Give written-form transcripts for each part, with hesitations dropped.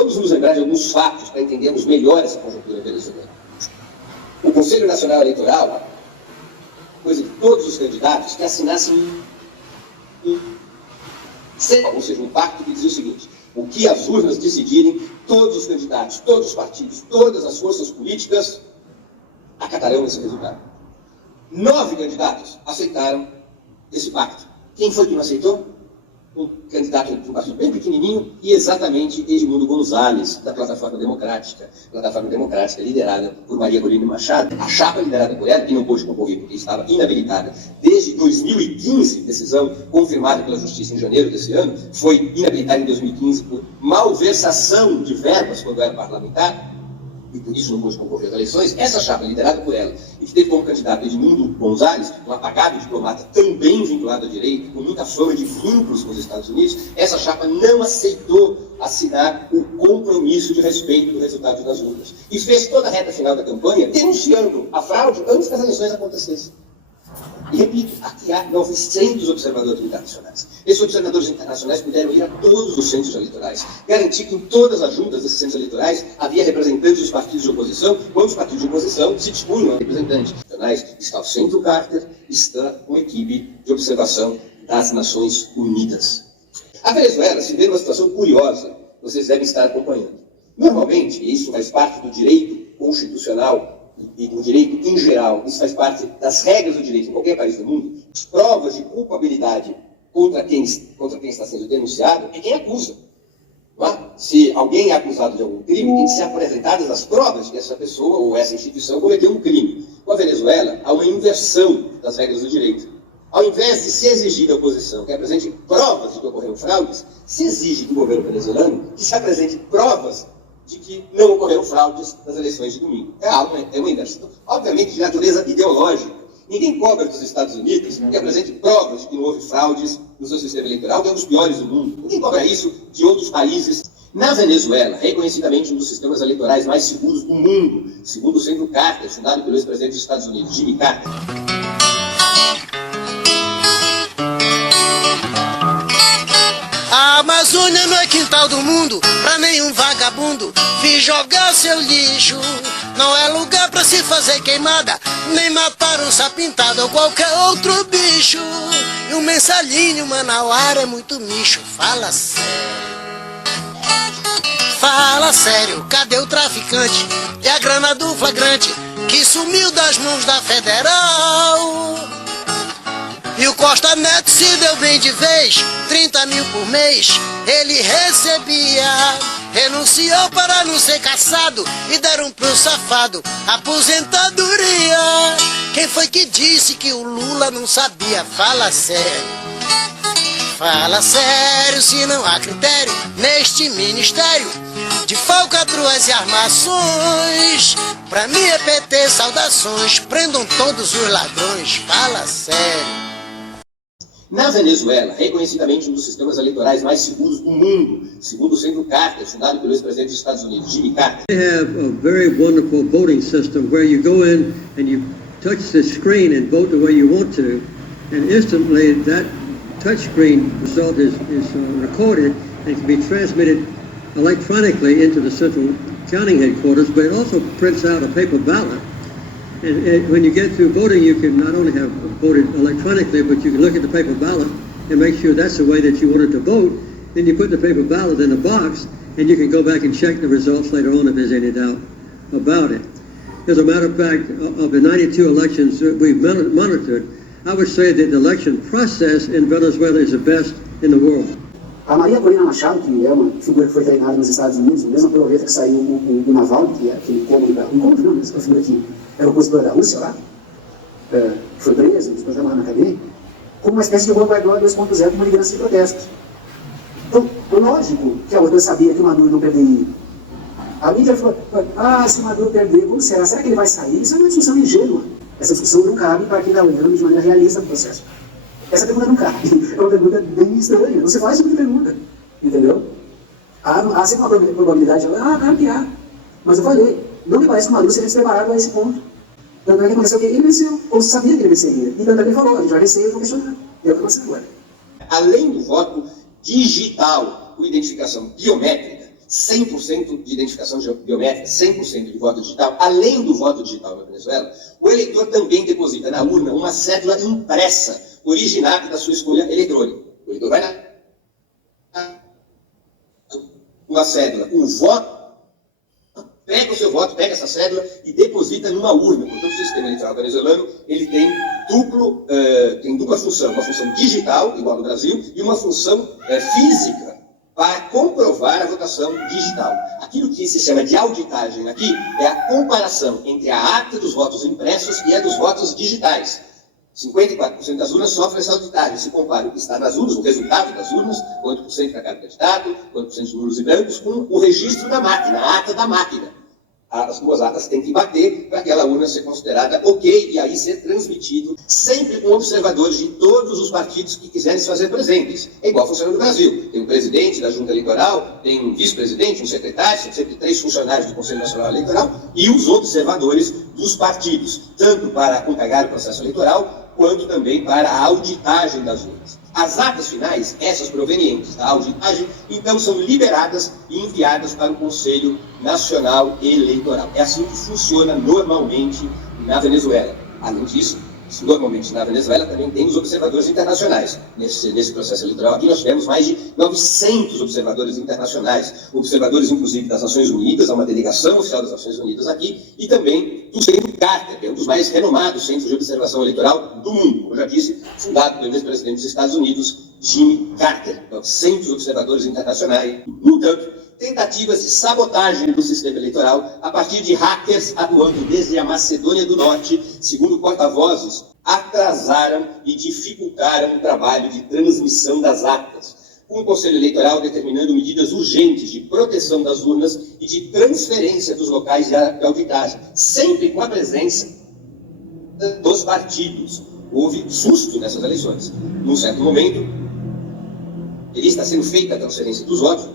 Vamos nos lembrar de alguns fatos para entendermos melhor essa conjuntura venezuelana. O Conselho Nacional Eleitoral, coisa de todos os candidatos que assinassem ou seja, um pacto que dizia o seguinte: o que as urnas decidirem, todos os candidatos, todos os partidos, todas as forças políticas acatarão esse resultado. 9 candidatos aceitaram esse pacto. Quem foi que não aceitou? Um candidato de um partido bem pequenininho e exatamente Edmundo Gonzalez, da Plataforma Democrática liderada por Maria Corina Machado. A chapa liderada por ela, que não pôde concorrer porque estava inabilitada desde 2015, decisão confirmada pela Justiça em janeiro desse ano, foi inabilitada em 2015 por malversação de verbas quando era parlamentar, e por isso não pôde concorrer às eleições. Essa chapa liderada por ela, e que teve como candidato Edmundo Gonzalez, um apagado diplomata também vinculado à direita, com muita fama de vínculos com os Estados Unidos, essa chapa não aceitou assinar o compromisso de respeito do resultado das urnas. E fez toda a reta final da campanha denunciando a fraude antes que as eleições acontecessem. E repito, aqui há 900 observadores internacionais. Esses observadores internacionais puderam ir a todos os centros eleitorais, garantir que em todas as juntas desses centros eleitorais havia representantes dos partidos de oposição, quando os partidos de oposição se dispunham a representantes internacionais. Está o Centro Carter, está uma equipe de observação das Nações Unidas. A Venezuela se vê numa situação curiosa, vocês devem estar acompanhando. Normalmente, e isso faz parte do direito constitucional e do direito em geral, isso faz parte das regras do direito em qualquer país do mundo, as provas de culpabilidade contra quem está sendo denunciado é quem acusa. Não é? Se alguém é acusado de algum crime, tem que ser apresentadas as provas de que essa pessoa ou essa instituição cometeu um crime. Com a Venezuela, há uma inversão das regras do direito. Ao invés de se exigir da oposição que apresente provas de que ocorreram fraudes, se exige do governo venezuelano que se apresente provas de que não ocorreram fraudes nas eleições de domingo. É uma inversão. Obviamente, de natureza ideológica. Ninguém cobra dos Estados Unidos que apresente provas de que não houve fraudes no seu sistema eleitoral, que é um dos piores do mundo. Ninguém cobra isso de outros países. Na Venezuela, reconhecidamente um dos sistemas eleitorais mais seguros do mundo, segundo o Centro Carter, fundado pelo ex-presidente dos Estados Unidos, Jimmy Carter. A Amazônia não é quintal do mundo pra nenhum vagabundo vir jogar seu lixo. Não é lugar pra se fazer queimada, nem matar um sapintado ou qualquer outro bicho. E o mensalinho manauara é muito micho. Fala sério. Fala sério, cadê o traficante e a grana do flagrante que sumiu das mãos da Federal? E o Costa Neto se deu bem de vez, 30 mil por mês ele recebia. Renunciou para não ser caçado e deram pro safado aposentadoria. Quem foi que disse que o Lula não sabia? Fala sério. Fala sério, se não há critério neste ministério de falcatruas e armações. Pra mim é PT, saudações, prendam todos os ladrões. Fala sério. Na Venezuela, reconhecidamente um dos sistemas eleitorais mais seguros do mundo, segundo o Centro Carter, fundado pelo ex-presidente dos Estados Unidos, Jimmy Carter. They have a very wonderful voting system where you go in and you touch the screen and vote the way you want to, and instantly that touchscreen result is recorded and can be transmitted electronically into the central counting headquarters, but it also prints out a paper ballot. And when you get through voting, you can not only have voted electronically, but you can look at the paper ballot and make sure that's the way that you wanted to vote. Then you put the paper ballot in a box, and you can go back and check the results later on if there's any doubt about it. As a matter of fact, of the 92 elections that we've monitored, I would say that the election process in Venezuela is the best in the world. A Maria Corina Machado, que é uma figura que foi treinada nos Estados Unidos, mesmo pela letra que saiu o Navalny, que é aquele cômodo não, mas a figura que era opositor da Rússia lá, que foi preso, depois estava na cadeia, como uma espécie de Juan Guaidó 2.0 com uma liderança de protesto. Então, lógico que a outra sabia que o Maduro não perderia. A mídia falou, se o Maduro perder, como será? Será que ele vai sair? Isso é uma discussão ingênua. Essa discussão não cabe para quem está olhando de maneira realista no processo. Essa pergunta não cabe. É uma pergunta bem estranha. Você faz uma pergunta, entendeu? Há sempre uma probabilidade. Claro que há. Mas eu falei, não me parece que o Maduro seria despreparado a esse ponto. Tanto é que aconteceu que ele venceu, ou sabia que ele venceria. E tanto é que ele falou, a gente vai vencer e eu vou questionar. E é o que aconteceu agora. Além do voto digital, com identificação biométrica, 100% de identificação biométrica, 100% de voto digital, além do voto digital na Venezuela, o eleitor também deposita na urna uma cédula impressa, originada da sua escolha eletrônica. O eleitor vai na uma cédula, um voto, pega o seu voto, pega essa cédula e deposita numa urna. Portanto, o sistema eleitoral venezuelano ele tem dupla função, uma função digital, igual no Brasil, e uma função física, para comprovar a votação digital. Aquilo que se chama de auditagem aqui é a comparação entre a ata dos votos impressos e a dos votos digitais. 54% das urnas sofrem essa auditagem. Se compara o que está nas urnas, o resultado das urnas, quanto por cento para cada candidato, quanto por cento de nulos e brancos, com o registro da máquina, a ata da máquina. As duas atas têm que bater para aquela urna ser considerada ok e aí ser transmitido, sempre com observadores de todos os partidos que quiserem se fazer presentes. É igual funciona no Brasil. Tem um presidente da junta eleitoral, tem um vice-presidente, um secretário, são sempre 3 funcionários do Conselho Nacional Eleitoral e os observadores dos partidos, tanto para acompanhar o processo eleitoral, quanto também para a auditagem das urnas. As atas finais, essas provenientes da auditagem, então são liberadas e enviadas para o Conselho Nacional Eleitoral. É assim que funciona normalmente na Venezuela. Além disso, normalmente na Venezuela também tem os observadores internacionais. Nesse processo eleitoral aqui nós tivemos mais de 900 observadores internacionais, observadores inclusive das Nações Unidas, há uma delegação oficial das Nações Unidas aqui, e também do Centro Carter, que é um dos mais renomados centros de observação eleitoral do mundo, como eu já disse, fundado pelo ex-presidente dos Estados Unidos, Jimmy Carter. 900 observadores internacionais. No entanto, tentativas de sabotagem do sistema eleitoral a partir de hackers atuando desde a Macedônia do Norte, segundo porta-vozes, atrasaram e dificultaram o trabalho de transmissão das atas, com o Conselho Eleitoral determinando medidas urgentes de proteção das urnas e de transferência dos locais de auditagem, sempre com a presença dos partidos. Houve susto nessas eleições. Num certo momento, está sendo feita a transferência dos votos,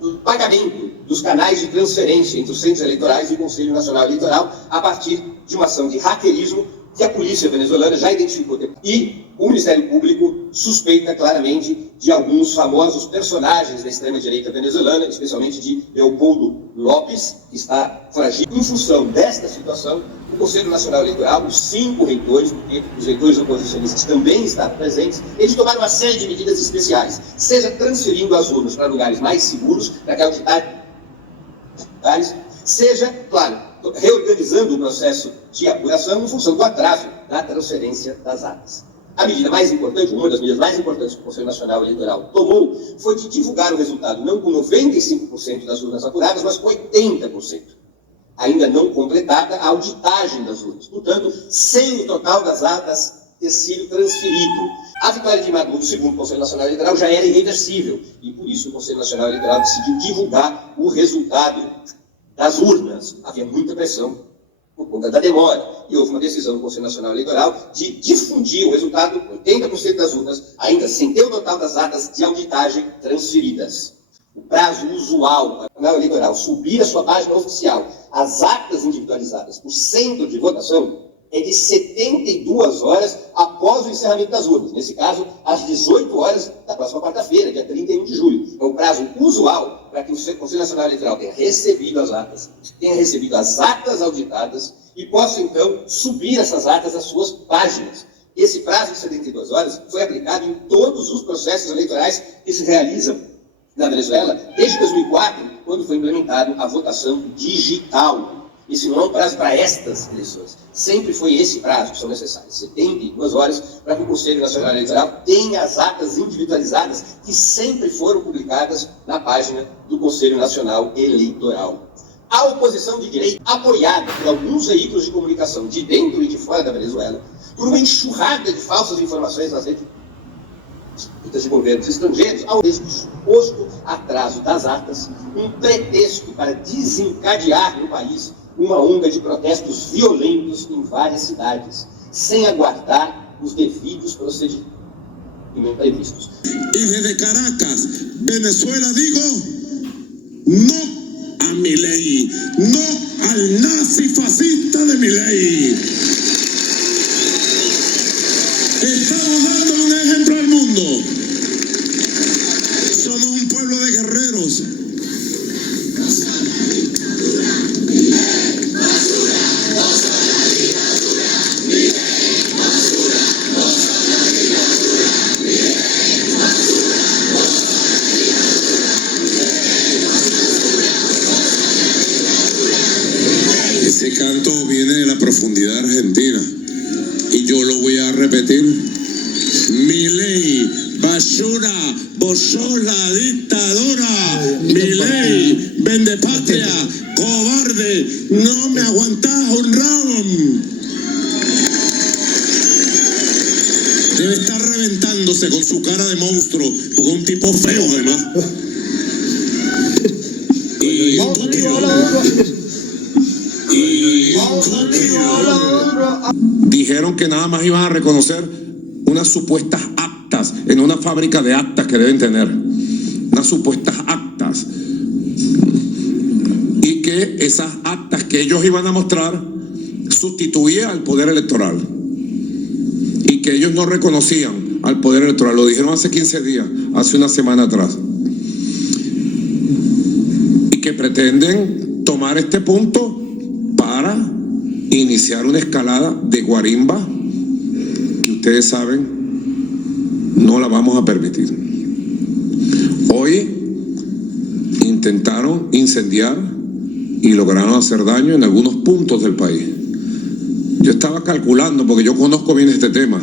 o pagamento dos canais de transferência entre os centros eleitorais e o Conselho Nacional Eleitoral a partir de uma ação de hackerismo que a polícia venezuelana já identificou. E o Ministério Público suspeita claramente de alguns famosos personagens da extrema-direita venezuelana, especialmente de Leopoldo López, que está foragido. Em função desta situação, o Conselho Nacional Eleitoral, os 5 reitores, porque os reitores oposicionistas também estavam presentes, eles tomaram uma série de medidas especiais, seja transferindo as urnas para lugares mais seguros, para que a auditagem, seja, claro, reorganizando o processo de apuração em função do atraso da transferência das atas. A medida mais importante, uma das medidas mais importantes que o Conselho Nacional Eleitoral tomou, foi de divulgar o resultado não com 95% das urnas apuradas, mas com 80%. Ainda não completada a auditagem das urnas. Portanto, sem o total das atas ter sido transferido. A vitória de Maduro, segundo o Conselho Nacional Eleitoral, já era irreversível. E por isso o Conselho Nacional Eleitoral decidiu divulgar o resultado das urnas. Havia muita pressão por conta da demora, e houve uma decisão do Conselho Nacional Eleitoral de difundir o resultado, 80% das urnas, ainda sem ter o total das atas de auditagem transferidas. O prazo usual para o Tribunal Eleitoral subir a sua página oficial as atas individualizadas por centro de votação é de 72 horas após o encerramento das urnas. Nesse caso, às 18 horas da próxima quarta-feira, dia 31 de julho. É o prazo usual para que o Conselho Nacional Eleitoral tenha recebido as atas auditadas e possa, então, subir essas atas às suas páginas. Esse prazo de 72 horas foi aplicado em todos os processos eleitorais que se realizam na Venezuela desde 2004, quando foi implementado a votação digital. Esse não é um prazo para estas eleições. Sempre foi esse prazo que são necessários, 72 horas, para que o Conselho Nacional Eleitoral tenha as atas individualizadas que sempre foram publicadas na página do Conselho Nacional Eleitoral. A oposição de direita, apoiada por alguns veículos de comunicação de dentro e de fora da Venezuela, por uma enxurrada de falsas informações nas redes de governos estrangeiros, ao suposto atraso das atas, um pretexto para desencadear no país uma onda de protestos violentos em várias cidades, sem aguardar os devidos procedimentos previstos. E desde Caracas, Venezuela, digo, no a Milei, no al nazi fascista de Milei. Estamos dando un ejemplo al mundo. Somos un pueblo de guerreros profundidad de Argentina. Y yo lo voy a repetir. Milei, basura, bozola, dictadora. Milei, vendepatria, cobarde, no me aguantás un round. Debe estar reventándose con su cara de monstruo, porque es un tipo feo además. Dijeron que nada más iban a reconocer unas supuestas actas en una fábrica de actas que deben tener, unas supuestas actas, y que esas actas que ellos iban a mostrar sustituían al poder electoral y que ellos no reconocían al poder electoral. Lo dijeron hace 15 días, hace una semana atrás, y que pretenden tomar este punto para iniciar una escalada de guarimba que ustedes saben no la vamos a permitir. Hoy intentaron incendiar y lograron hacer daño en algunos puntos del país. Yo estaba calculando, porque yo conozco bien este tema,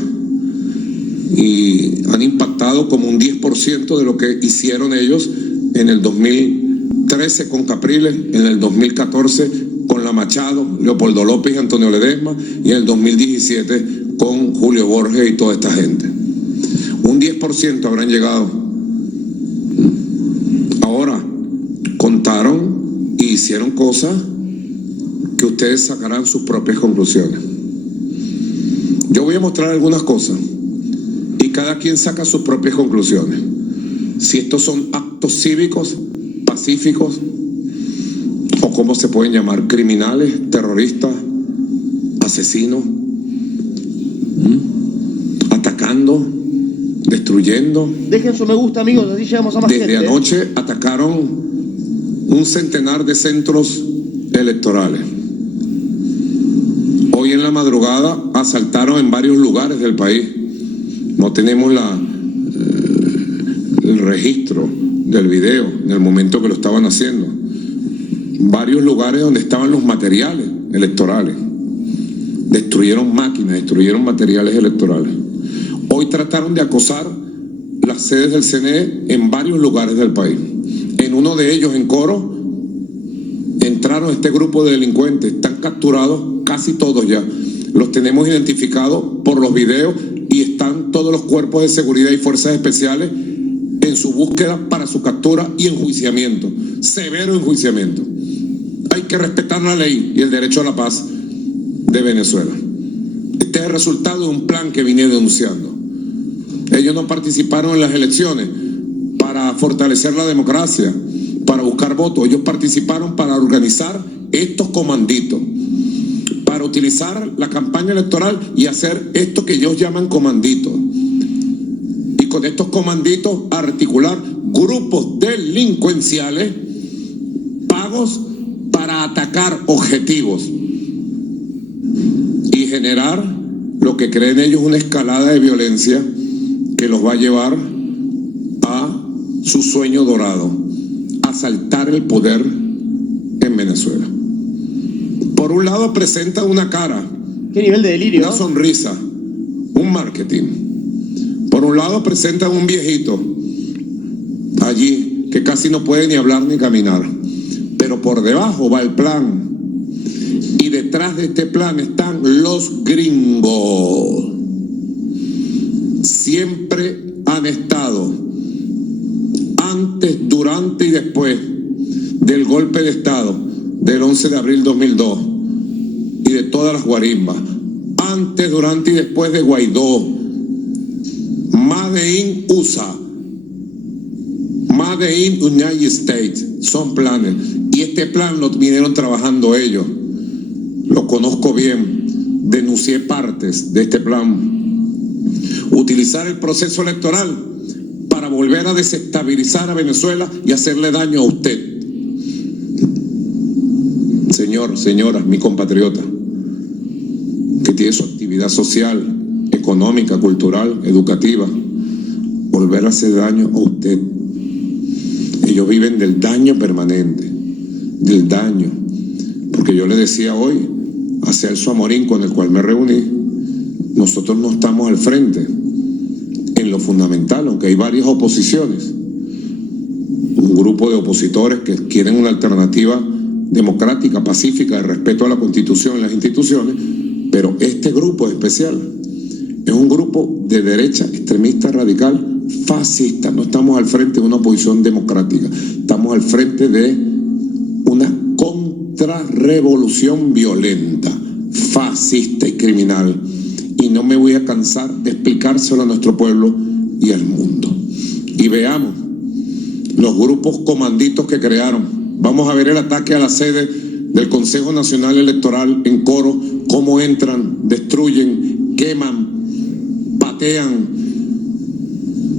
y han impactado como un 10% de lo que hicieron ellos en el 2013 con Capriles, en el 2014 con La Machado, Leopoldo López y Antonio Ledesma, y en el 2017 con Julio Borges y toda esta gente. Un 10% habrán llegado. Ahora, contaron y hicieron cosas que ustedes sacarán sus propias conclusiones. Yo voy a mostrar algunas cosas y cada quien saca sus propias conclusiones. Si estos son actos cívicos, pacíficos, o cómo se pueden llamar, criminales, terroristas, asesinos, atacando, destruyendo. Dejen su me gusta, amigos, así llegamos a más gente. Desde anoche atacaron un centenar de centros electorales. Hoy en la madrugada asaltaron en varios lugares del país. No tenemos el registro del video en el momento que lo estaban haciendo. Varios lugares donde estaban los materiales electorales. Destruyeron máquinas, destruyeron materiales electorales. Hoy trataron de acosar las sedes del CNE en varios lugares del país. En uno de ellos, en Coro, entraron este grupo de delincuentes. Están capturados casi todos ya. Los tenemos identificados por los videos y están todos los cuerpos de seguridad y fuerzas especiales en su búsqueda para su captura y enjuiciamiento. Severo enjuiciamiento. Hay que respetar la ley y el derecho a la paz de Venezuela. Este es el resultado de un plan que vine denunciando. Ellos no participaron en las elecciones para fortalecer la democracia, para buscar votos. Ellos participaron para organizar estos comanditos, para utilizar la campaña electoral y hacer esto que ellos llaman comanditos. Y con estos comanditos articular grupos delincuenciales pagos para atacar objetivos y generar lo que creen ellos una escalada de violencia que los va a llevar a su sueño dorado, asaltar el poder en Venezuela. Por un lado presentan una cara, qué nivel de delirio, una sonrisa, un marketing. Por un lado presentan un viejito allí que casi no puede ni hablar ni caminar, pero por debajo va el plan, y detrás de este plan están los gringos. Siempre han estado, antes, durante y después del golpe de Estado del 11 de abril 2002 y de todas las guarimbas, antes, durante y después de Guaidó, Made in USA, Made in United States, son planes. Y este plan lo vinieron trabajando ellos. Lo conozco bien, denuncié partes de este plan. Utilizar el proceso electoral para volver a desestabilizar a Venezuela y hacerle daño a usted. Señor, señora, mi compatriota, que tiene su actividad social, económica, cultural, educativa, volver a hacer daño a usted. Ellos viven del daño permanente, del daño. Porque yo le decía hoy a Celso Amorín, con el cual me reuní, nosotros no estamos al frente en lo fundamental, aunque hay varias oposiciones. Un grupo de opositores que quieren una alternativa democrática, pacífica, de respeto a la Constitución y las instituciones, pero este grupo especial es un grupo de derecha extremista radical fascista. No estamos al frente de una oposición democrática, estamos al frente de una contrarrevolución violenta, fascista y criminal, y no me voy a cansar de explicárselo a nuestro pueblo y al mundo. Y veamos los grupos comanditos que crearon. Vamos a ver el ataque a la sede del Consejo Nacional Electoral en Coro, cómo entran, destruyen, queman, patean.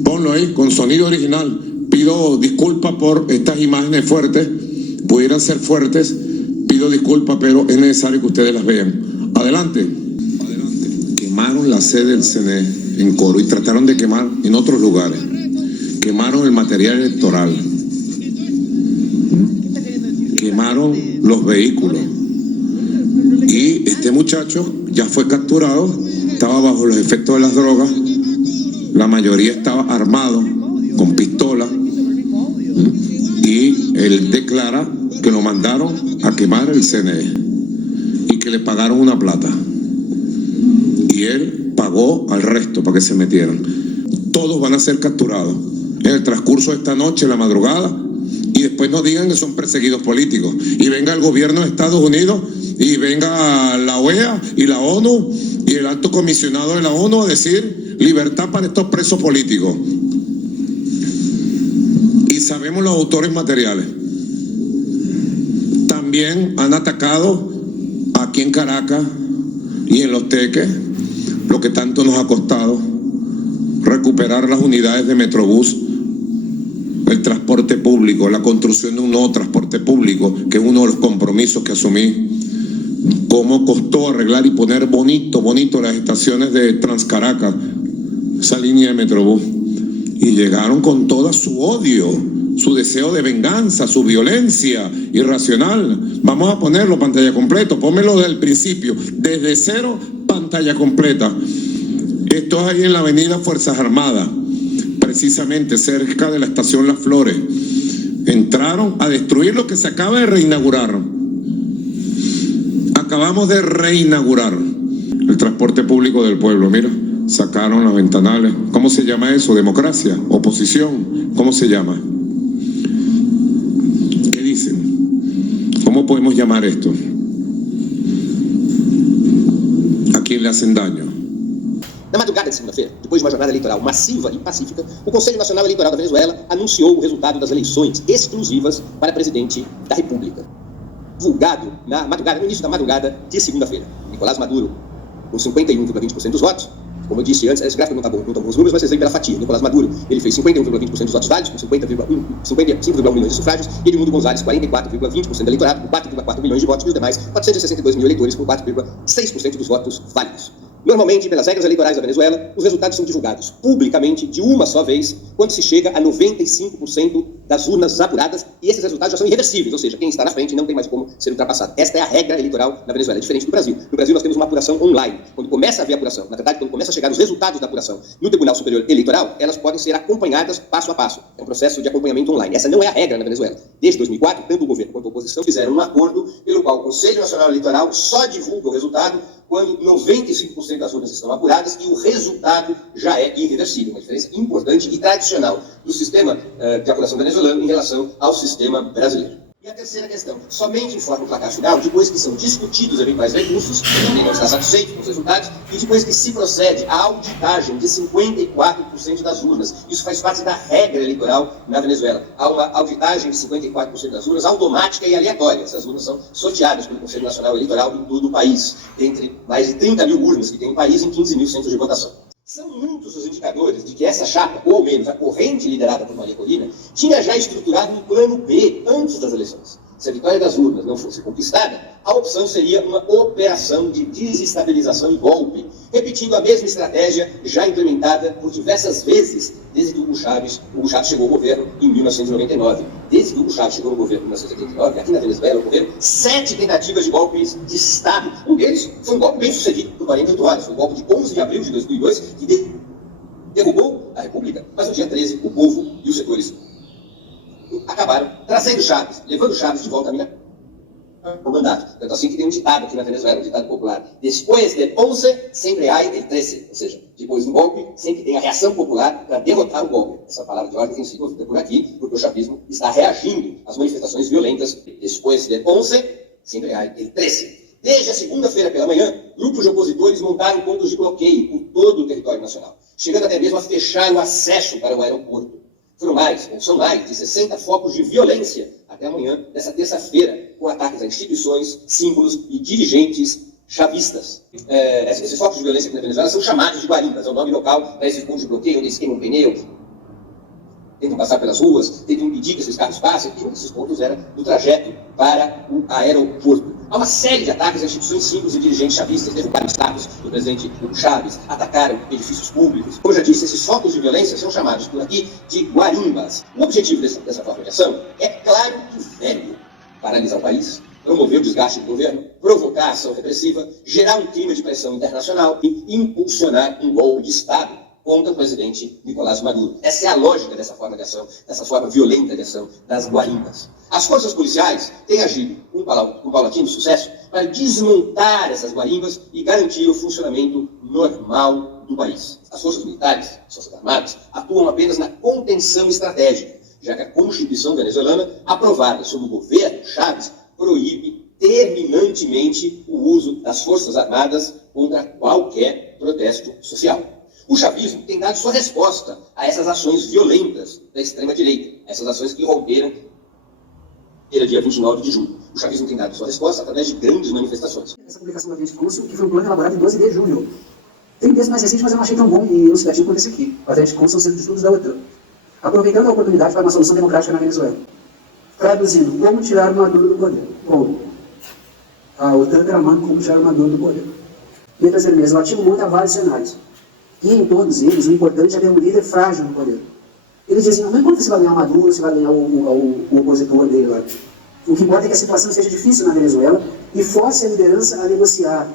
Ponlo ahí con sonido original. Pido disculpas por estas imágenes fuertes, pudieran ser fuertes, pido disculpas, pero es necesario que ustedes las vean. Adelante. Quemaron la sede del CNE en Coro y trataron de quemar en otros lugares. Quemaron el material electoral. Quemaron los vehículos. Y este muchacho ya fue capturado, estaba bajo los efectos de las drogas, la mayoría estaba armado con pistola, y él declara que lo mandaron a quemar el CNE y que le pagaron una plata, y él pagó al resto para que se metieran. Todos van a ser capturados en el transcurso de esta noche, la madrugada, y después no digan que son perseguidos políticos y venga el gobierno de Estados Unidos y venga la OEA y la ONU y el alto comisionado de la ONU a decir libertad para estos presos políticos. Y sabemos los autores materiales. También han atacado aquí en Caracas y en Los Teques, lo que tanto nos ha costado recuperar las unidades de Metrobús, el transporte público, la construcción de un nuevo transporte público, que es uno de los compromisos que asumí. Cómo costó arreglar y poner bonito las estaciones de Transcaracas, esa línea de Metrobús, y llegaron con todo su odio, su deseo de venganza, su violencia irracional. Vamos a ponerlo pantalla completa, pónmelo desde el principio, desde cero, pantalla completa. Esto es ahí en la avenida Fuerzas Armadas, precisamente cerca de la estación Las Flores. Entraron a destruir lo que se acaba de reinaugurar. Acabamos de reinaugurar el transporte público del pueblo. Mira, sacaron las ventanales. ¿Cómo se llama eso? ¿Democracia? ¿Oposición? ¿Cómo se llama? ¿Qué dicen? ¿Cómo podemos llamar esto? ¿A quién le hacen daño? Na madrugada de segunda-feira, depois de uma jornada eleitoral massiva e pacífica, o Conselho Nacional Eleitoral da Venezuela anunciou o resultado das eleições exclusivas para presidente da República. Divulgado na madrugada, no início da madrugada de segunda-feira. Nicolás Maduro, com 51,20% dos votos. Como eu disse antes, esse gráfico não está bom, não estão bons números, mas vocês veem pela fatia. Nicolás Maduro, ele fez 51,20% dos votos válidos, com 55,1 milhões de sufrágios, e Edmundo Gonzalez, 44,20% do eleitorado, com 4,4 milhões de votos, e os demais, 462 mil eleitores, com 4,6% dos votos válidos. Normalmente, pelas regras eleitorais da Venezuela, os resultados são divulgados publicamente de uma só vez, quando se chega a 95% das urnas apuradas, e esses resultados já são irreversíveis, ou seja, quem está na frente não tem mais como ser ultrapassado. Esta é a regra eleitoral na Venezuela, é diferente do Brasil. No Brasil nós temos uma apuração online. Quando começa a haver apuração, na verdade, quando começa a chegar os resultados da apuração no Tribunal Superior Eleitoral, elas podem ser acompanhadas passo a passo. É um processo de acompanhamento online. Essa não é a regra na Venezuela. Desde 2004, tanto o governo quanto a oposição fizeram um acordo pelo qual o Conselho Nacional Eleitoral só divulga o resultado quando 95% das urnas estão apuradas e o resultado já é irreversível. Uma diferença importante e tradicional do sistema de apuração venezuelano em relação ao sistema brasileiro. E a terceira questão, somente informa o placar final depois que são discutidos eventuais recursos, quem não está satisfeito com os resultados, e depois que se procede à auditagem de 54% das urnas. Isso faz parte da regra eleitoral na Venezuela. Há uma auditagem de 54% das urnas automática e aleatória. Essas urnas são sorteadas pelo Conselho Nacional Eleitoral em todo o país, entre mais de 30 mil urnas que tem o país em 15 mil centros de votação. São muitos os indicadores de que essa chapa, ou ao menos a corrente liderada por Maria Corina, tinha já estruturado um plano B antes das eleições. Se a vitória das urnas não fosse conquistada, a opção seria uma operação de desestabilização e golpe, repetindo a mesma estratégia já implementada por diversas vezes desde que Hugo Chávez chegou ao governo em 1999. Desde que Hugo Chávez chegou ao governo em 1989, aqui na Venezuela ocorreram 7 tentativas de golpes de Estado. Um deles foi um golpe bem sucedido por 48 horas. Foi o golpe de 11 de abril de 2002, que derrubou a República, mas no dia 13 o povo e os setores acabaram trazendo Chávez, levando Chávez de volta ao mandato. Tanto assim que tem um ditado aqui na Venezuela, um ditado popular: depois de 11, sempre hay el 13. Ou seja, depois do golpe, sempre tem a reação popular para derrotar o golpe. Essa palavra de ordem tem sido ouvida por aqui, porque o chavismo está reagindo às manifestações violentas. Depois de 11, sempre hay el 13. Desde a segunda-feira pela manhã, grupos de opositores montaram pontos de bloqueio por todo o território nacional, chegando até mesmo a fechar o acesso para o aeroporto. São mais de 60 focos de violência até amanhã, dessa terça-feira, com ataques a instituições, símbolos e dirigentes chavistas. Esses focos de violência aqui na Venezuela são chamados de guarimbas, é o nome local para esses pontos de bloqueio, onde eles queimam pneu, tentam passar pelas ruas, tentam impedir que esses carros passem, e um desses pontos era do trajeto para o aeroporto. Há uma série de ataques a instituições, símbolos e dirigentes chavistas, derrubaram estátuas do presidente Hugo Chávez, atacaram edifícios públicos. Como eu já disse, esses focos de violência são chamados por aqui de guarimbas. O objetivo dessa forma de ação é claro e velho: paralisar o país, promover o desgaste do governo, provocar a ação repressiva, gerar um clima de pressão internacional e impulsionar um golpe de Estado contra o presidente Nicolás Maduro. Essa é a lógica dessa forma de ação, dessa forma violenta de ação das guarimbas. As forças policiais têm agido com paulatino sucesso para desmontar essas guarimbas e garantir o funcionamento normal do país. As forças militares, as forças armadas, atuam apenas na contenção estratégica, já que a Constituição venezuelana, aprovada sob o governo Chávez, proíbe terminantemente o uso das forças armadas contra qualquer protesto social. O chavismo tem dado sua resposta a essas ações violentas da extrema-direita, essas ações que romperam no dia 29 de julho. O chavismo tem dado sua resposta através de grandes manifestações. Essa publicação da Vinte Curso, que foi um plano elaborado em 12 de julho. Tem um texto mais recente, mas eu não achei tão bom e elucidativo quanto esse aqui. O Vinte Curso é um centro de estudos da OTAN. Aproveitando a oportunidade para uma solução democrática na Venezuela. Traduzindo, como tirar o Maduro do poder. Bom, a OTAN tramando como tirar o Maduro do poder. Letras vermelhas, o artigo monta vários cenários. E em todos eles, o importante é ter um líder frágil no poder. Eles dizem: não importa se vai ganhar o Maduro, se vai ganhar o opositor dele lá. O que importa é que a situação seja difícil na Venezuela e force a liderança a negociar.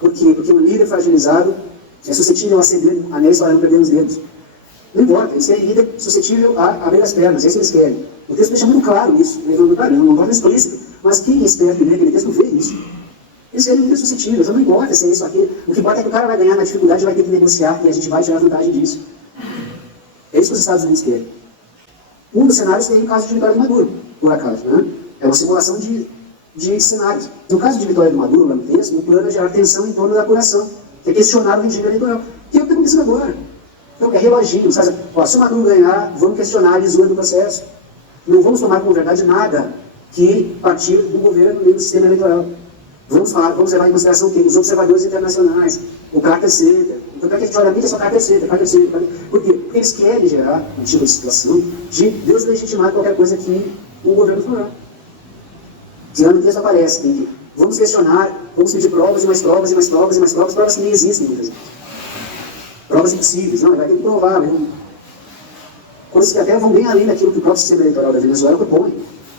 Por quê? Porque um líder fragilizado é suscetível a ceder anéis para não perder os dedos. Não importa, eles querem líder suscetível a abrir as pernas, é isso que eles querem. O texto deixa muito claro isso, não torna explícito, mas quem é esperto e lê aquele texto vê isso. Eles querem líder suscetível, então não importa se é isso ou aquilo. O que importa é que o cara vai ganhar na dificuldade e vai ter que negociar e a gente vai tirar vantagem disso. É isso que os Estados Unidos querem. Um dos cenários tem o caso de vitória do Maduro, por acaso, né? É uma simulação de cenários. No caso de vitória do Maduro, lá no texto, o plano é gerar tensão em torno da apuração, que é questionar o regime eleitoral. Que é o que está acontecendo agora. Então, é reloginho, sabe? Ó, se o Maduro ganhar, vamos questionar a lisura do processo. Não vamos tomar como verdade nada que partir do governo nem do sistema eleitoral. Vamos levar em consideração o quê? Os observadores internacionais, o Carter Center. Então, para que a gente olha a mídia, é só Carter Center. Por quê? Porque eles querem gerar um tipo de situação de deslegitimar qualquer coisa que o governo for. Se lá no texto aparece, tem que vamos questionar, vamos pedir provas e mais provas e mais provas e mais provas, provas que nem existem, muitas vezes. Provas impossíveis, não, vai ter que provar, né? Coisas que até vão bem além daquilo que o próprio sistema eleitoral da Venezuela propõe.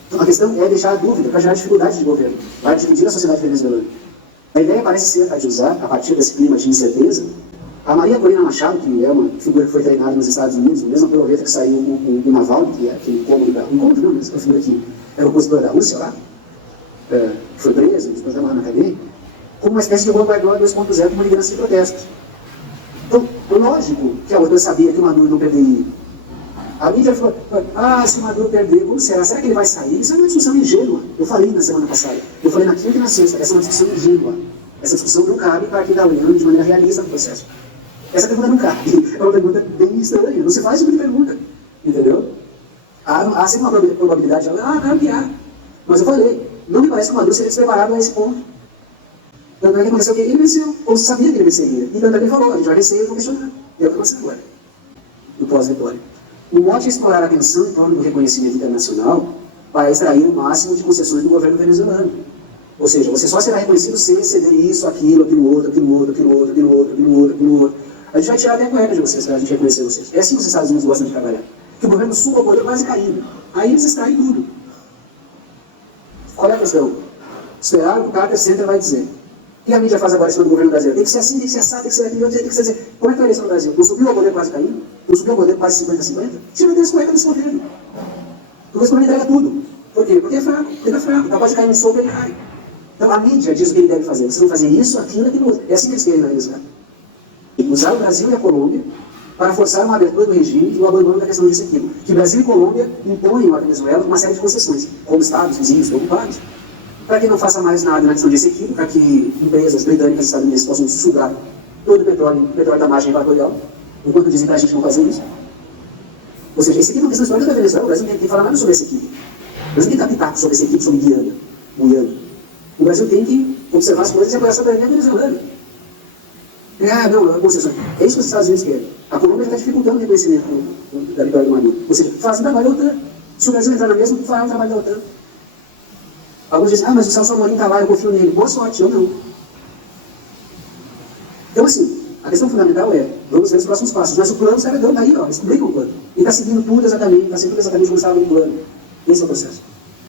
Então a questão é deixar a dúvida, para gerar dificuldade de governo, para dividir a sociedade venezuelana. A ideia parece ser a de usar, a partir desse clima de incerteza, a Maria Corina Machado, que é uma figura que foi treinada nos Estados Unidos, mesmo proveta que saiu o Navalny, que é aquele incômodo não, mas a figura que era opositor da Rússia lá, que foi preso, depois da na cadeia, como uma espécie de Guardião 2.0 com uma liderança de protestos. Então, lógico que a outra sabia que o Maduro não perderia. A mídia falou: se o Maduro perder, como será? Será que ele vai sair? Isso é uma discussão ingênua. Eu falei na semana passada. Eu falei na quinta e na sexta. Essa é uma discussão ingênua. Essa discussão não cabe para quem está olhando de maneira realista no processo. Essa pergunta não cabe. É uma pergunta bem estranha. Não se faz tipo de pergunta. Entendeu? Há sempre uma probabilidade de claro que há. Mas eu falei, não me parece que o Maduro seria despreparado a esse ponto. Tanto é que aconteceu que ele venceu, ou se sabia que ele venceria. E tanto é que ele falou: a gente vai vencer e eles vão questionar. E é o que aconteceu agora, no pós-vitória. O mote é explorar a tensão em torno do reconhecimento internacional para extrair o máximo de concessões do governo venezuelano. Ou seja, você só será reconhecido se ceder isso, aquilo, aquilo outro, aquilo outro, aquilo outro, aquilo outro, aquilo outro, aquilo outro. A gente vai tirar até a cueca de vocês, para a gente reconhecer vocês. É assim que os Estados Unidos gostam de trabalhar. Que o governo suba o poder quase caindo. Aí eles extraem tudo. Qual é a questão? Esperar o que o Carter Center vai dizer. O que a mídia faz agora em cima do governo brasileiro? Tem que ser assim, tem que ser assado, tem que ser aquilo, tem que ser assim. Como é que foi a eleição no Brasil? Não subiu o poder quase caindo? Não subiu o poder quase 50-50? Tira deles cueca desse governo. Porque esse governo entrega tudo. Por quê? Porque é fraco. Ele é fraco. Capaz de cair no soco, ele cai. Então a mídia diz o que ele deve fazer. Vocês vão fazer isso, aquilo, aquilo outro. É assim que eles querem analisar. Usar o Brasil e a Colômbia para forçar uma abertura do regime e o abandono da questão disso aqui. Que Brasil e Colômbia imponham à Venezuela uma série de concessões, como estados vizinhos ocupados, para que não faça mais nada na questão disso aqui, para que empresas britânicas e estadunidenses possam sugar todo o petróleo da margem equatorial, enquanto dizem para a gente não fazer isso. Ou seja, esse aqui é uma questão histórica da Venezuela. O Brasil não tem que falar nada sobre esse aqui. O Brasil tem que captar sobre esse aqui, sobre Guiana. O Brasil tem que observar as coisas e apoiar a soberania venezuelana. Ah, não, a concessão. É isso que os Estados Unidos querem. A Colômbia está dificultando o reconhecimento da vitória do Maduro. Ou seja, faz um trabalho da OTAN. Se o Brasil entrar na mesma, fará um trabalho da OTAN. Alguns dizem, mas o Celso Amorim está lá, eu confio nele. Boa sorte, eu não. Então, assim, a questão fundamental é, vamos ver os próximos passos. Mas o plano será dando aí, ó, eles publicam o plano. E está seguindo tudo exatamente, está seguindo exatamente como estava no plano. Esse é o processo.